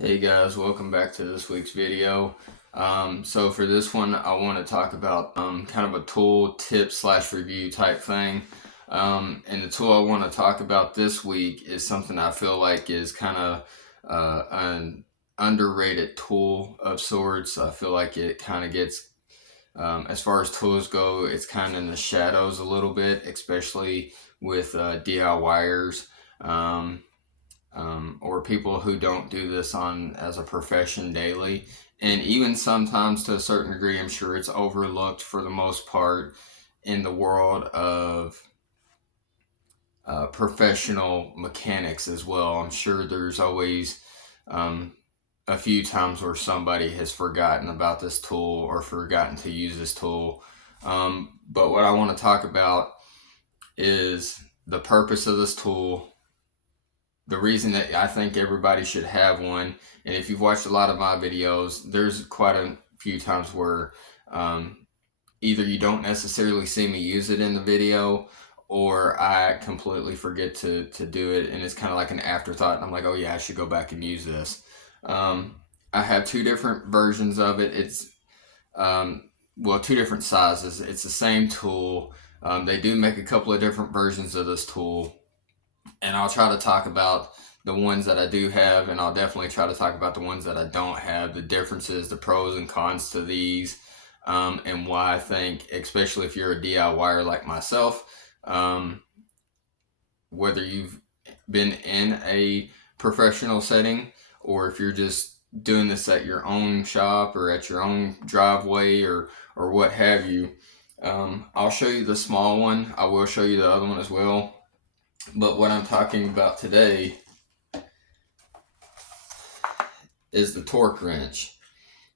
Hey guys, welcome back to this week's video. So for this one, I want to talk about kind of a tool tip slash review type thing. And the tool I want to talk about this week is something I feel like is kind of an underrated tool of sorts. I feel like it kind of gets, as far as tools go, it's kind of in the shadows a little bit, especially with DIYers. Or people who don't do this on as a profession daily. And even sometimes to a certain degree, I'm sure it's overlooked for the most part in the world of professional mechanics as well. I'm sure there's always a few times where somebody has forgotten about this tool or forgotten to use this tool. But what I want to talk about is the purpose of this tool, the reason that I think everybody should have one. And if you've watched a lot of my videos, there's quite a few times where either you don't necessarily see me use it in the video, or I completely forget to do it, and it's kind of like an afterthought, and I'm like, oh yeah, I should go back and use this. I have two different versions of it. It's well, two different sizes. It's the same tool. They do make a couple of different versions of this tool, and I'll try to talk about the ones that I do have, and I'll definitely try to talk about the ones that I don't have, the differences, the pros and cons to these, and why I think, especially if you're a DIYer like myself, whether you've been in a professional setting or if you're just doing this at your own shop or at your own driveway or what have you. I'll show you the small one. I will show you the other one as well. But what I'm talking about today is the torque wrench.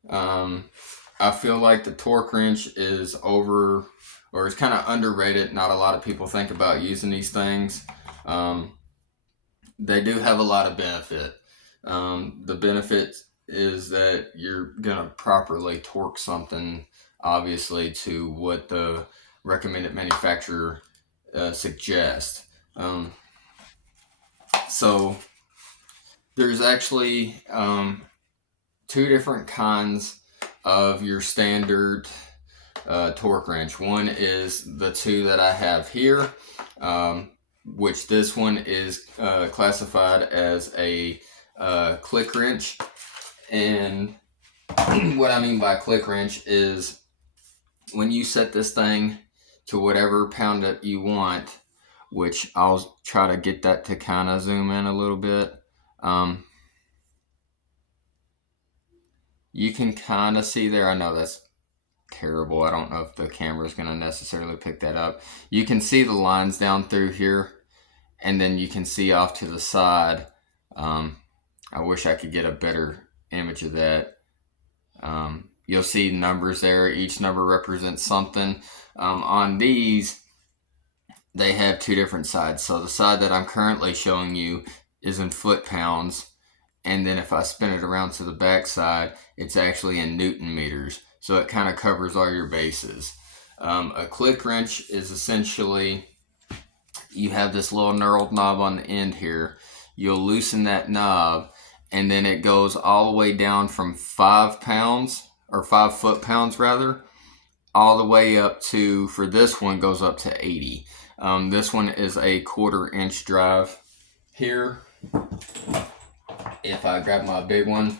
I feel like the torque wrench is over, or it's kind of underrated. Not a lot of people think about using these things. They do have a lot of benefit. The benefit is that you're gonna properly torque something, obviously, to what the recommended manufacturer suggests. So there's actually two different kinds of your standard torque wrench. One is the two that I have here, which this one is classified as a click wrench. And what I mean by click wrench is when you set this thing to whatever pound that you want, which I'll try to get that to kind of zoom in a little bit. You can kind of see there. I know that's terrible. I don't know if the camera is going to necessarily pick that up. You can see the lines down through here, and then you can see off to the side. I wish I could get a better image of that. You'll see numbers there. Each number represents something. On these, they have two different sides. So the side that I'm currently showing you is in foot-pounds. And then if I spin it around to the back side, it's actually in Newton meters. So it kind of covers all your bases. A click wrench is essentially, you have this little knurled knob on the end here. You'll loosen that knob, and then it goes all the way down from 5 pounds, or 5 foot-pounds rather, all the way up to, for this one, goes up to 80. This one is a 1/4 inch drive here. If I grab my big one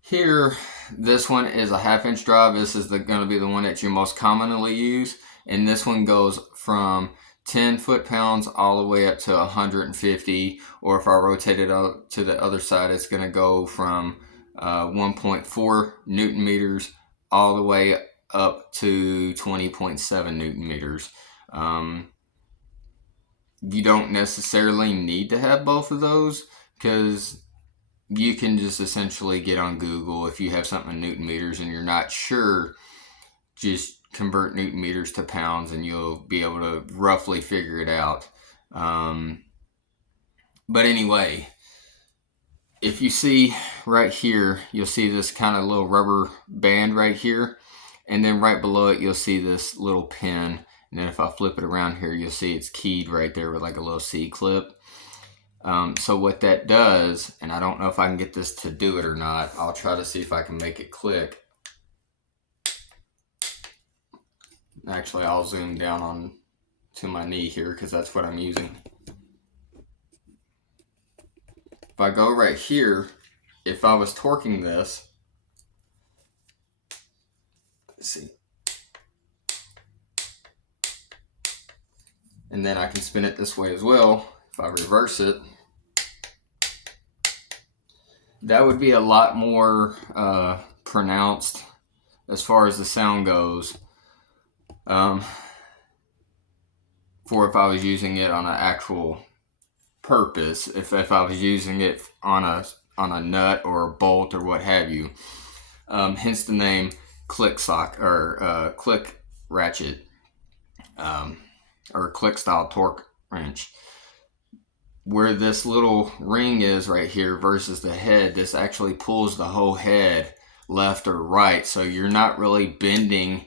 here, this one is a 1/2 inch drive. This is going to be the one that you most commonly use, and this one goes from 10 foot-pounds all the way up to 150, or if I rotate it out to the other side, it's going to go from 1.4 Newton meters all the way up to 20.7 Newton meters. You don't necessarily need to have both of those, because you can just essentially get on Google. If you have something in Newton meters and you're not sure, just convert Newton meters to pounds and you'll be able to roughly figure it out. But anyway, if you see right here, you'll see this kind of little rubber band right here. And then right below it, you'll see this little pin. And then if I flip it around here, you'll see it's keyed right there with like a little C-clip. So what that does, and I don't know if I can get this to do it or not. I'll try to see if I can make it click. Actually, I'll zoom down on to my knee here because that's what I'm using. If I go right here, if I was torquing this, let's see, and then I can spin it this way as well. If I reverse it, that would be a lot more pronounced as far as the sound goes. For if I was using it on an actual purpose, if I was using it on a nut or a bolt or what have you. Hence the name click sock or click ratchet, or click style torque wrench. Where this little ring is right here versus the head, this actually pulls the whole head left or right. So you're not really bending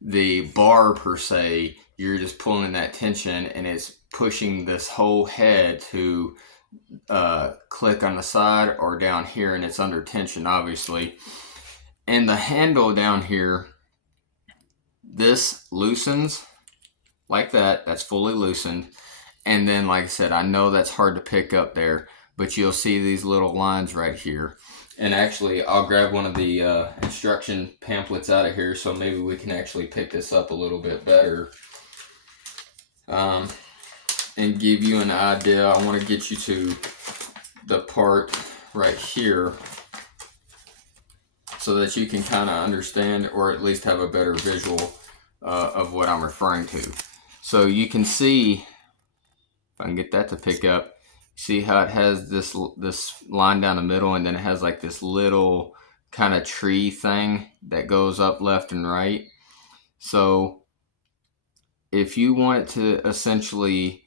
the bar per se, you're just pulling that tension and it's pushing this whole head to click on the side or down here, and it's under tension obviously. And the handle down here, this loosens like that, that's fully loosened. And then, like I said, I know that's hard to pick up there, but you'll see these little lines right here. And actually, I'll grab one of the instruction pamphlets out of here so maybe we can actually pick this up a little bit better. And give you an idea. I want to get you to the part right here so that you can kind of understand or at least have a better visual of what I'm referring to. So you can see, if I can get that to pick up, see how it has this line down the middle, and then it has like this little kind of tree thing that goes up left and right. So if you want it to essentially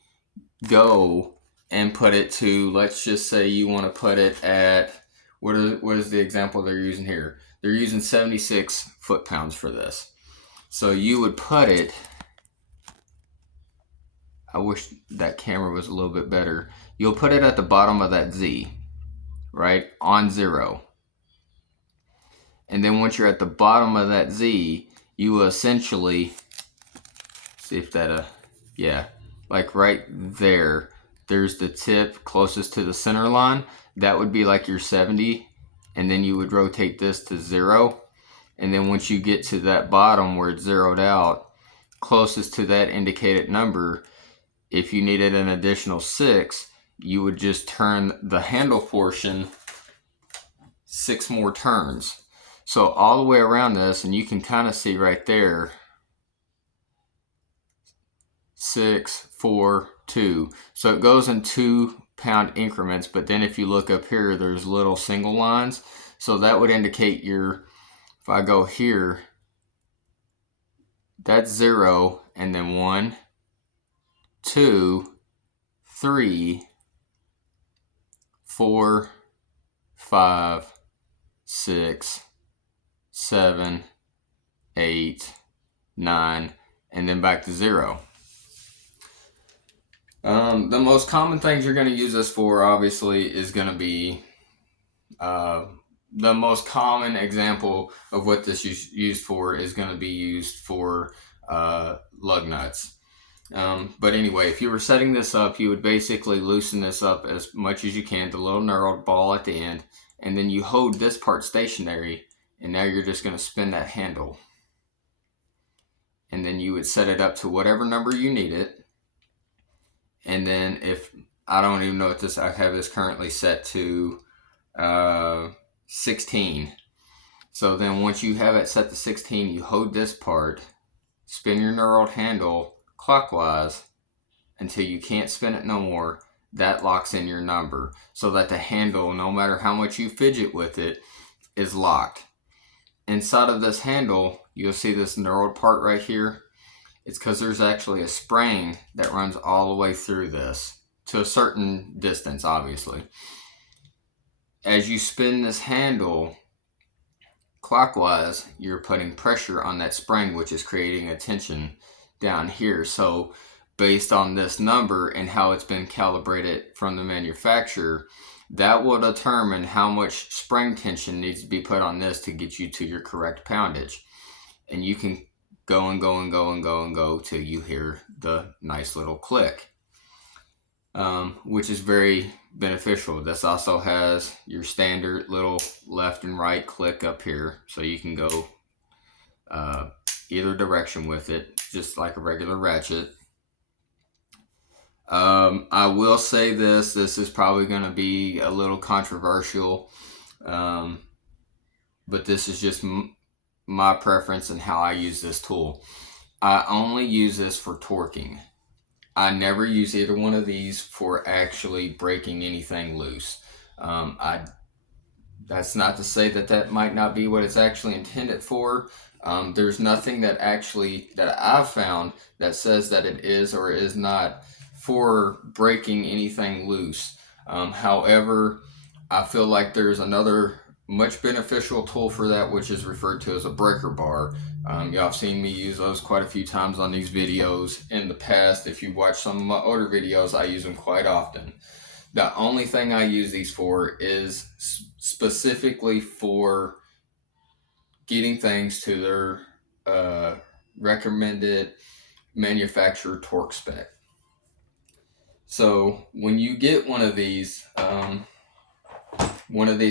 go and put it to, let's just say you want to put it at, what is the example they're using here? They're using 76 foot-pounds for this. So you would put it, I wish that camera was a little bit better. You'll put it at the bottom of that Z, right? On 0. And then once you're at the bottom of that Z, you will essentially, see if that, yeah, like right there, there's the tip closest to the center line. That would be like your 70. And then you would rotate this to 0. And then once you get to that bottom where it's zeroed out, closest to that indicated number, if you needed an additional 6, you would just turn the handle portion 6 more turns. So all the way around this, and you can kind of see right there, 6, 4, 2. So it goes in 2-pound increments, but then if you look up here, there's little single lines. So that would indicate your, if I go here, that's 0, and then 1, 2, 3, 4, 5, 6, 7, 8, 9, and then back to 0. The most common things you're going to use this for, obviously, is going to be the most common example of what this is used for is going to be used for lug nuts. But anyway, if you were setting this up, you would basically loosen this up as much as you can, the little knurled ball at the end, and then you hold this part stationary, and now you're just going to spin that handle. And then you would set it up to whatever number you need it. And then if, I don't even know what this, I have this currently set to 16. So then once you have it set to 16, you hold this part, spin your knurled handle clockwise until you can't spin it no more. That locks in your number so that the handle, no matter how much you fidget with it, is locked. Inside of this handle, you'll see this knurled part right here. It's because there's actually a spring that runs all the way through this to a certain distance, obviously. As you spin this handle clockwise, you're putting pressure on that spring, which is creating a tension down here. So based on this number and how it's been calibrated from the manufacturer, that will determine how much spring tension needs to be put on this to get you to your correct poundage. And you can go and go and go and go and go till you hear the nice little click, which is very beneficial. This also has your standard little left and right click up here, so you can go either direction with it, just like a regular ratchet. I will say this is probably going to be a little controversial, but this is just my preference and how I use this tool. I only use this for torquing. I never use either one of these for actually breaking anything loose. That's not to say that might not be what it's actually intended for. There's nothing that I've found that says that it is or is not for breaking anything loose. However, I feel like there's another much beneficial tool for that, which is referred to as a breaker bar. Y'all have seen me use those quite a few times on these videos in the past. If you watch some of my older videos, I use them quite often. The only thing I use these for is specifically for getting things to their recommended manufacturer torque spec. So when you get one of these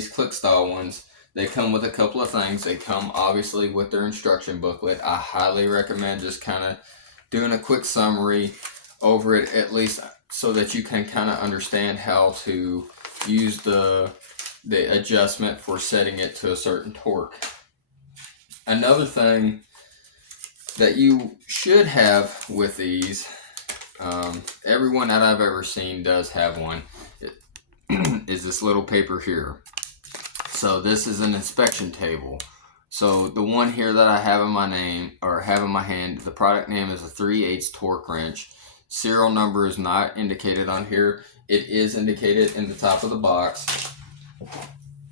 click style ones, they come with a couple of things. They come obviously with their instruction booklet. I highly recommend just kind of doing a quick summary over it, at least so that you can kind of understand how to use the adjustment for setting it to a certain torque. Another thing that you should have with these, everyone that I've ever seen does have one, is this little paper here. So this is an inspection table. So the one here that I have in my hand, the product name is a 3/8 torque wrench. Serial number is not indicated on here. It is indicated in the top of the box,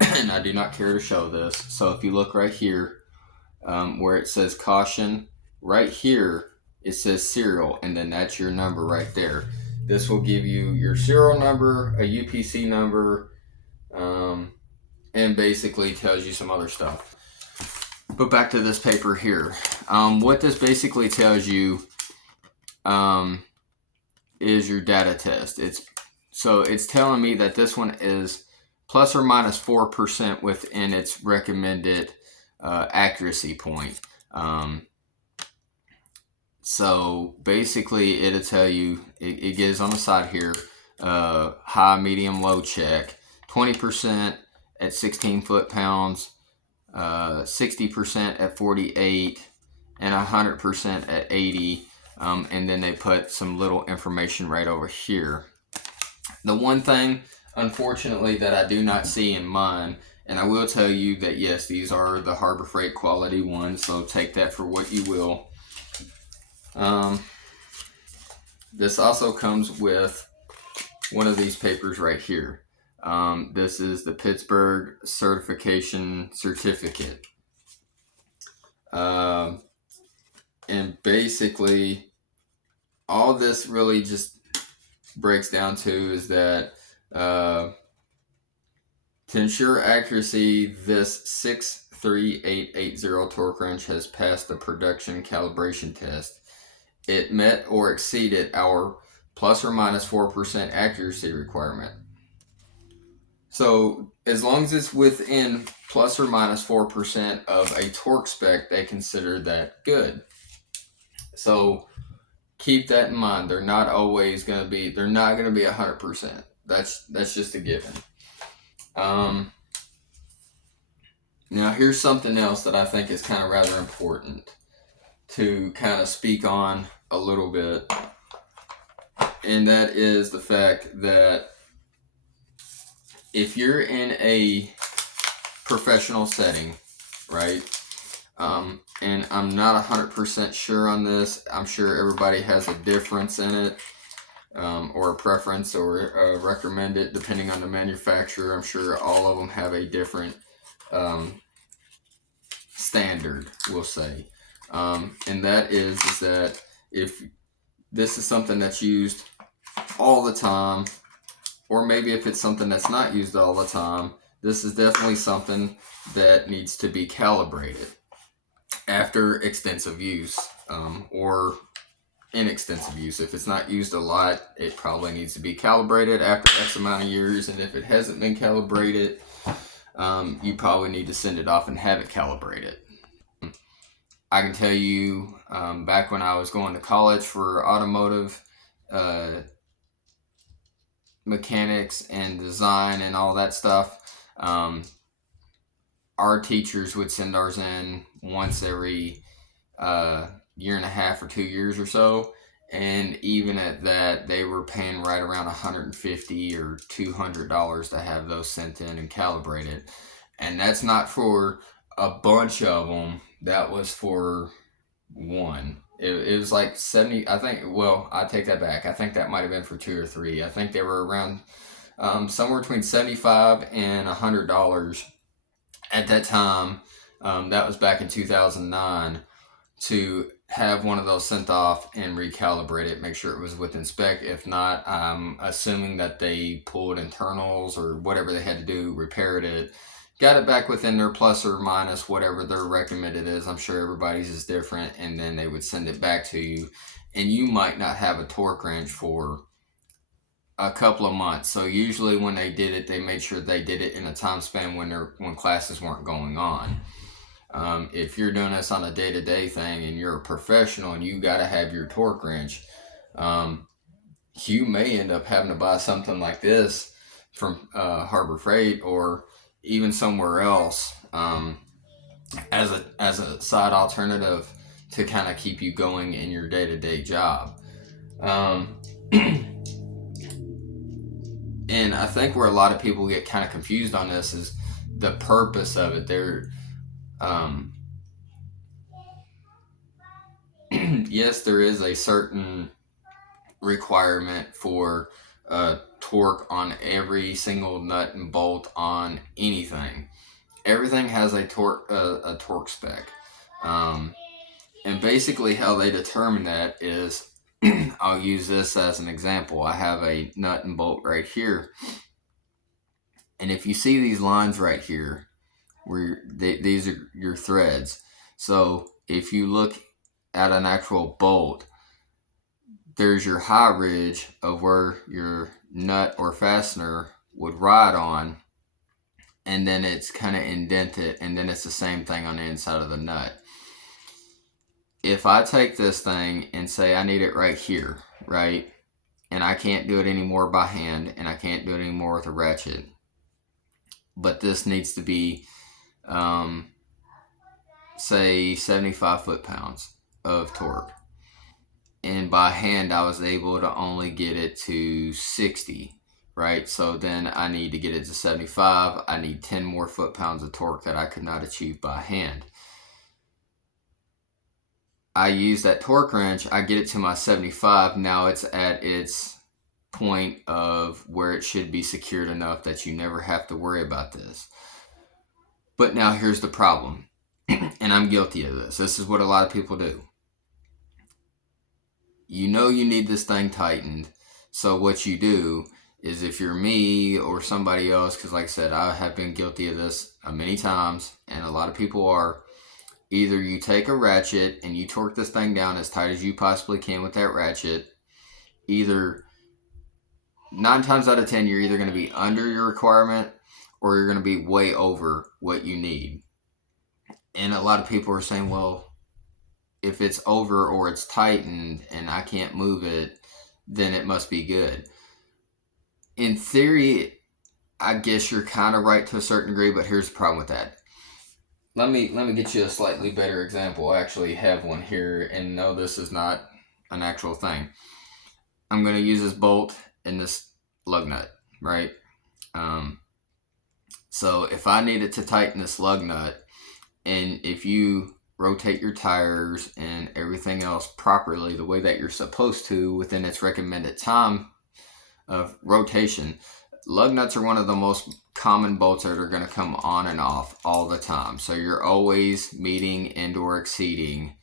and I do not care to show this. So if you look right here, where it says caution, right here it says serial, and then that's your number right there. This will give you your serial number, a UPC number, and basically tells you some other stuff. But back to this paper here. What this basically tells you is your data test. It's telling me that this one is plus or minus 4% within its recommended accuracy point. So basically it'll tell you, it gives on the side here, high, medium, low check, 20% at 16 foot-pounds, 60% at 48, and 100% at 80. And then they put some little information right over here. The one thing, unfortunately, that I do not see in mine, and I will tell you that yes, these are the Harbor Freight quality ones, so take that for what you will. This also comes with one of these papers right here. This is the Pittsburgh Certification Certificate. And basically, all this really just breaks down to is that to ensure accuracy, this 63880 torque wrench has passed the production calibration test. It met or exceeded our plus or minus 4% accuracy requirement. So as long as it's within plus or minus 4% of a torque spec, they consider that good. So keep that in mind. They're not going to be 100%. That's just a given. Now here's something else that I think is kind of rather important to kind of speak on a little bit, and that is the fact that if you're in a professional setting, right, and I'm not 100% sure on this, I'm sure everybody has a difference in it, or a preference or a recommended depending on the manufacturer. I'm sure all of them have a different standard, we'll say. And that is that if this is something that's used all the time, or maybe if it's something that's not used all the time, this is definitely something that needs to be calibrated after extensive use, or inextensive use. If it's not used a lot, it probably needs to be calibrated after X amount of years. And if it hasn't been calibrated, you probably need to send it off and have it calibrated. I can tell you, back when I was going to college for automotive mechanics and design and all that stuff, our teachers would send ours in once every year and a half or 2 years or so. And even at that, they were paying right around $150 or $200 to have those sent in and calibrated. And that's not for a bunch of them. That was for one. It was like 70, I think. Well, I take that back. I think that might have been for 2 or 3. I think they were around somewhere between $75 and $100 at that time. That was back in 2009, to have one of those sent off and recalibrate it, make sure it was within spec. If not, I'm assuming that they pulled internals or whatever they had to do, repaired it, got it back within their plus or minus whatever their recommended is. I'm sure everybody's is different, and then they would send it back to you, and you might not have a torque wrench for a couple of months. So usually when they did it, they made sure they did it in a time span when classes weren't going on. If you're doing this on a day-to-day thing and you're a professional and you got to have your torque wrench, you may end up having to buy something like this from Harbor Freight or even somewhere else, as a side alternative to kind of keep you going in your day-to-day job. And I think where a lot of people get kind of confused on this is the purpose of it. Yes, there is a certain requirement for torque on every single nut and bolt on anything. Everything has a torque spec, and basically how they determine that is, I'll use this as an example. I have a nut and bolt right here, and if you see these lines right here, these are your threads. So if you look at an actual bolt, there's your high ridge of where your nut or fastener would ride on, and then it's kind of indented, and then it's the same thing on the inside of the nut. If I take this thing and say I need it right here, right, and I can't do it anymore by hand, and I can't do it anymore with a ratchet, but this needs to be, say, 75 foot-pounds of torque, and by hand I was able to only get it to 60, right? So then I need to get it to 75. I need 10 more foot-pounds of torque that I could not achieve by hand. I use that torque wrench, I get it to my 75. Now it's at its point of where it should be secured enough that you never have to worry about this. But now here's the problem, and I'm guilty of this. This is what a lot of people do. You know you need this thing tightened, so what you do is, if you're me or somebody else, because like I said, I have been guilty of this many times, and a lot of people are, either you take a ratchet and you torque this thing down as tight as you possibly can with that ratchet. Either 9 times out of 10, you're either going to be under your requirement or you're going to be way over what you need. And a lot of people are saying, well, if it's over or it's tightened and I can't move it, then it must be good. In theory, I guess you're kind of right to a certain degree, but here's the problem with that. Let me get you a slightly better example. I actually have one here, and no, this is not an actual thing. I'm going to use this bolt and this lug nut, right? So if I needed to tighten this lug nut, and if you rotate your tires and everything else properly the way that you're supposed to within its recommended time of rotation, lug nuts are one of the most common bolts that are going to come on and off all the time. So you're always meeting and or exceeding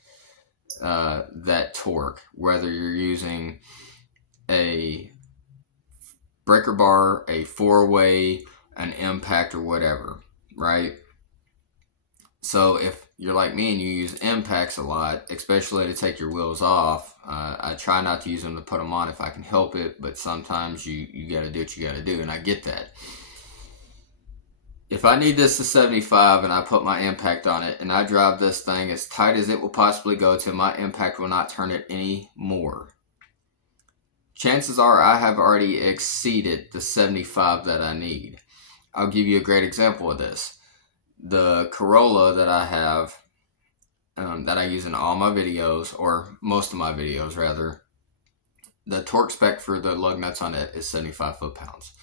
that torque, whether you're using a breaker bar, a 4-way, an impact, or whatever, right? So if you're like me and you use impacts a lot, especially to take your wheels off, I try not to use them to put them on if I can help it, but sometimes you got to do what you got to do, and I get that. If I need this to 75 and I put my impact on it and I drive this thing as tight as it will possibly go to, my impact will not turn it any more. Chances are I have already exceeded the 75 that I need. I'll give you a great example of this. The Corolla that I have, that I use in all my videos, or most of my videos rather, the torque spec for the lug nuts on it is 75 foot-pounds.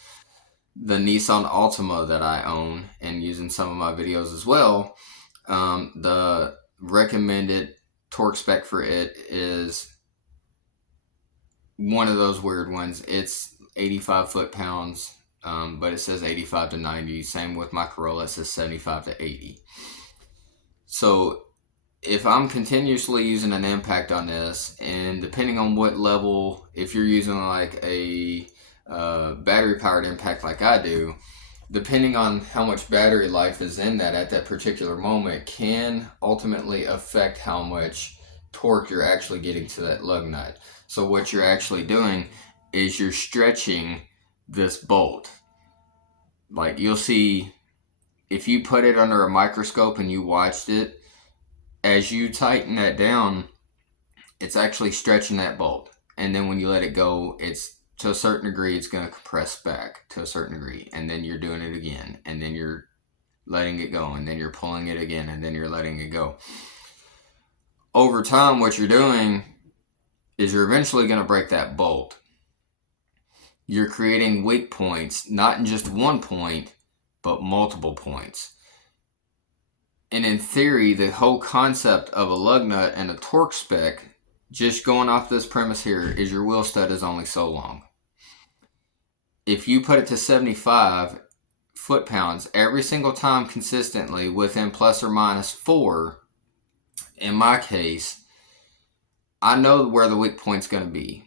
The Nissan Altima that I own and use in some of my videos as well, the recommended torque spec for it is one of those weird ones. It's 85 foot-pounds, but it says 85 to 90. Same with my Corolla, it says 75 to 80. So if I'm continuously using an impact on this, and depending on what level, if you're using like a battery powered impact like I do, depending on how much battery life is in that at that particular moment, can ultimately affect how much torque you're actually getting to that lug nut. So what you're actually doing is you're stretching this bolt. Like you'll see, if you put it under a microscope and you watched it, as you tighten that down, it's actually stretching that bolt. And then when you let it go, it's to a certain degree, it's going to compress back to a certain degree. And then you're doing it again. And then you're letting it go. And then you're pulling it again. And then you're letting it go. Over time, what you're doing is you're eventually going to break that bolt. You're creating weak points, not in just one point, but multiple points. And in theory, the whole concept of a lug nut and a torque spec, just going off this premise here, is your wheel stud is only so long. If you put it to 75 foot-pounds every single time consistently within plus or minus 4, in my case, I know where the weak point's going to be.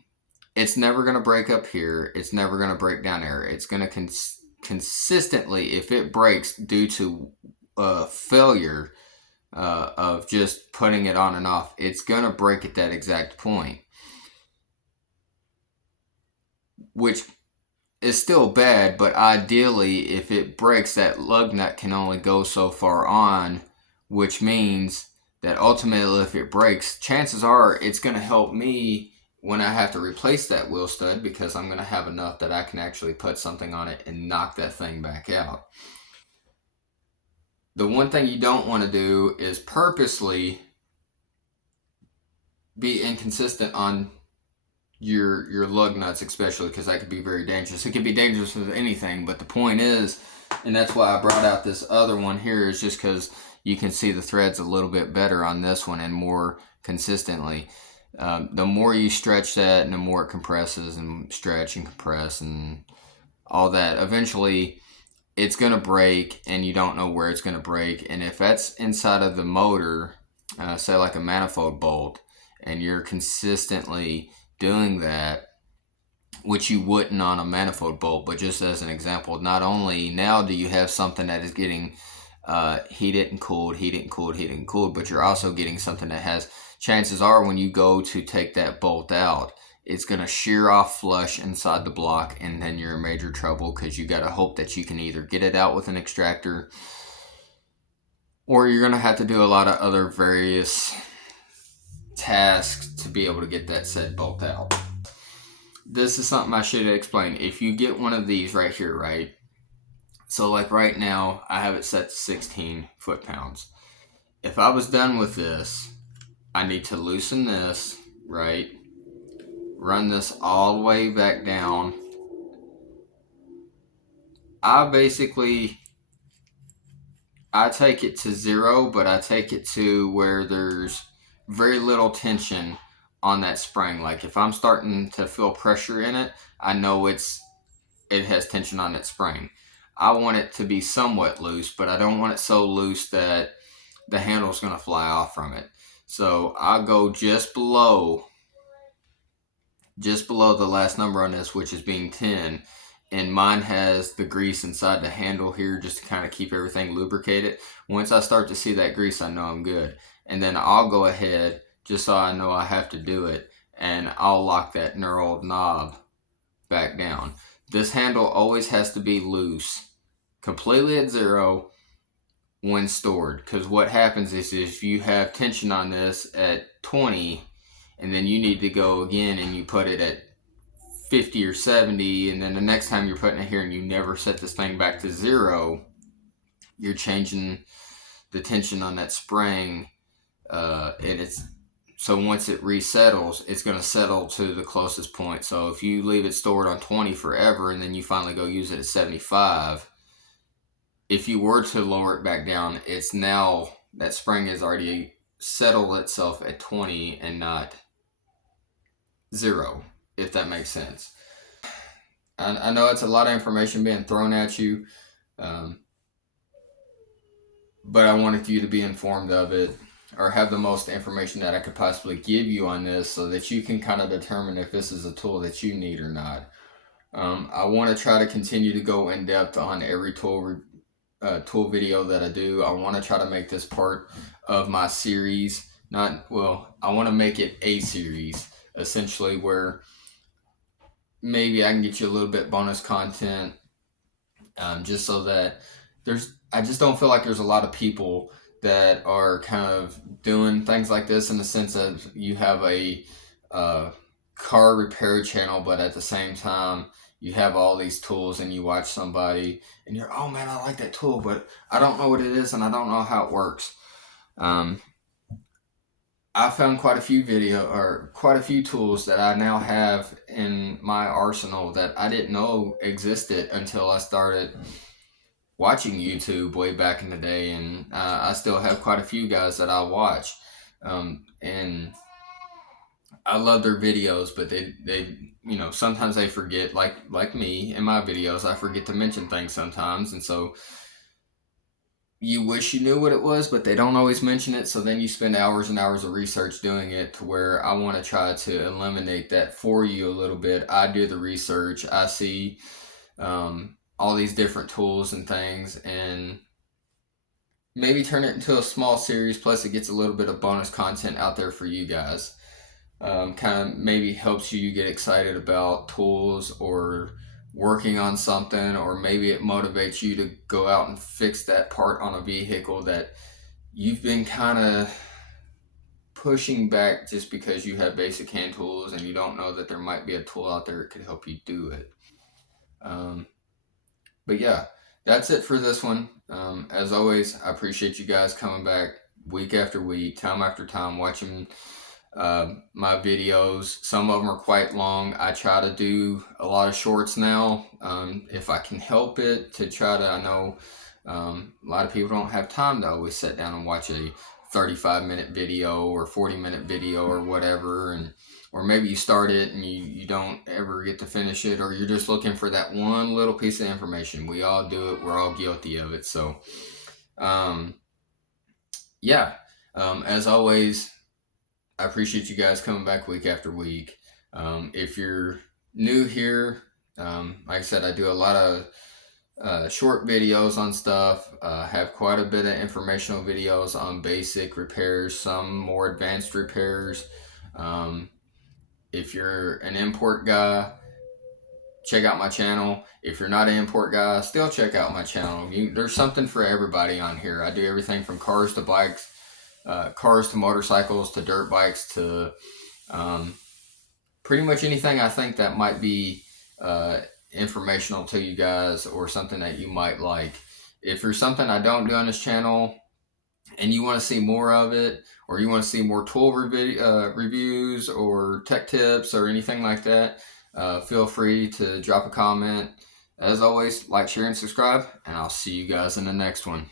It's never going to break up here. It's never going to break down there. It's going to consistently, if it breaks due to failure of just putting it on and off, it's going to break at that exact point. Which is still bad, but ideally, if it breaks, that lug nut can only go so far on, which means that ultimately, if it breaks, chances are it's going to help me when I have to replace that wheel stud, because I'm going to have enough that I can actually put something on it and knock that thing back out. The one thing you don't want to do is purposely be inconsistent on your lug nuts, especially, because that could be very dangerous. It could be dangerous with anything, but the point is, and that's why I brought out this other one here, is just because you can see the threads a little bit better on this one and more consistently. The more you stretch that, and the more it compresses and stretch and compress and all that, eventually it's going to break, and you don't know where it's going to break. And if that's inside of the motor, say like a manifold bolt, and you're consistently doing that, which you wouldn't on a manifold bolt, but just as an example, not only now do you have something that is getting heated and cooled, but you're also getting something that has, chances are when you go to take that bolt out, it's going to shear off flush inside the block, and then you're in major trouble, because you got to hope that you can either get it out with an extractor, or you're going to have to do a lot of other various tasks to be able to get that said bolt out. This is something I should explain. If you get one of these right here, right? So like right now, I have it set to 16 foot-pounds. If I was done with this, I need to loosen this, right? Run this all the way back down. I take it to 0, but I take it to where there's very little tension on that spring. Like if I'm starting to feel pressure in it, I know it has tension on that spring. I want it to be somewhat loose, but I don't want it so loose that the handle's going to fly off from it. So I'll go just below the last number on this, which is being 10. And mine has the grease inside the handle here just to kind of keep everything lubricated. Once I start to see that grease, I know I'm good. And then I'll go ahead, just so I know I have to do it, and I'll lock that knurled knob back down. This handle always has to be loose, completely at 0 when stored. Because what happens is if you have tension on this at 20, and then you need to go again and you put it at 50 or 70, and then the next time you're putting it here and you never set this thing back to 0, you're changing the tension on that spring, and it's so once it resettles, it's going to settle to the closest point. So if you leave it stored on 20 forever and then you finally go use it at 75, if you were to lower it back down, it's now that spring has already settled itself at 20 and not 0, if that makes sense. I know it's a lot of information being thrown at you, but I wanted you to be informed of it, or have the most information that I could possibly give you on this, so that you can kind of determine if this is a tool that you need or not. I want to try to continue to go in depth on every tool video that I do. I want to try to make this part of my series. I want to make it a series, essentially, where maybe I can get you a little bit bonus content, just so that I just don't feel like there's a lot of people that are kind of doing things like this, in the sense of you have a car repair channel, but at the same time you have all these tools, and you watch somebody and you're, oh man, I like that tool, but I don't know what it is and I don't know how it works. I found quite a few tools that I now have in my arsenal that I didn't know existed until I started watching YouTube way back in the day, and I still have quite a few guys that I watch, and I love their videos, but they sometimes they forget, like me in my videos, I forget to mention things sometimes, and so you wish you knew what it was, but they don't always mention it. So then you spend hours and hours of research doing it, to where I want to try to eliminate that for you a little bit. I do the research. I see all these different tools and things, and maybe turn it into a small series. Plus, it gets a little bit of bonus content out there for you guys. Kind of maybe helps you get excited about tools, or working on something, or maybe it motivates you to go out and fix that part on a vehicle that you've been kind of pushing back just because you have basic hand tools and you don't know that there might be a tool out there that could help you do it. But yeah, that's it for this one. As always, I appreciate you guys coming back week after week, time after time, watching my videos. Some of them are quite long. I try to do a lot of shorts now, if I can help it, to try to, I know a lot of people don't have time to always sit down and watch a 35-minute video or 40-minute video or whatever, or maybe you start it and you don't ever get to finish it, or you're just looking for that one little piece of information. We all do it. We're all guilty of it. So as always, I appreciate you guys coming back week after week. If you're new here, like I said, I do a lot of short videos on stuff. Have quite a bit of informational videos on basic repairs, some more advanced repairs. If you're an import guy, check out my channel. If you're not an import guy, still check out my channel. There's something for everybody on here. I do everything from cars to bikes, cars to motorcycles to dirt bikes to pretty much anything I think that might be informational to you guys, or something that you might like. If there's something I don't do on this channel and you want to see more of it, or you want to see more tool reviews or tech tips or anything like that, feel free to drop a comment. As always, like, share, and subscribe, and I'll see you guys in the next one.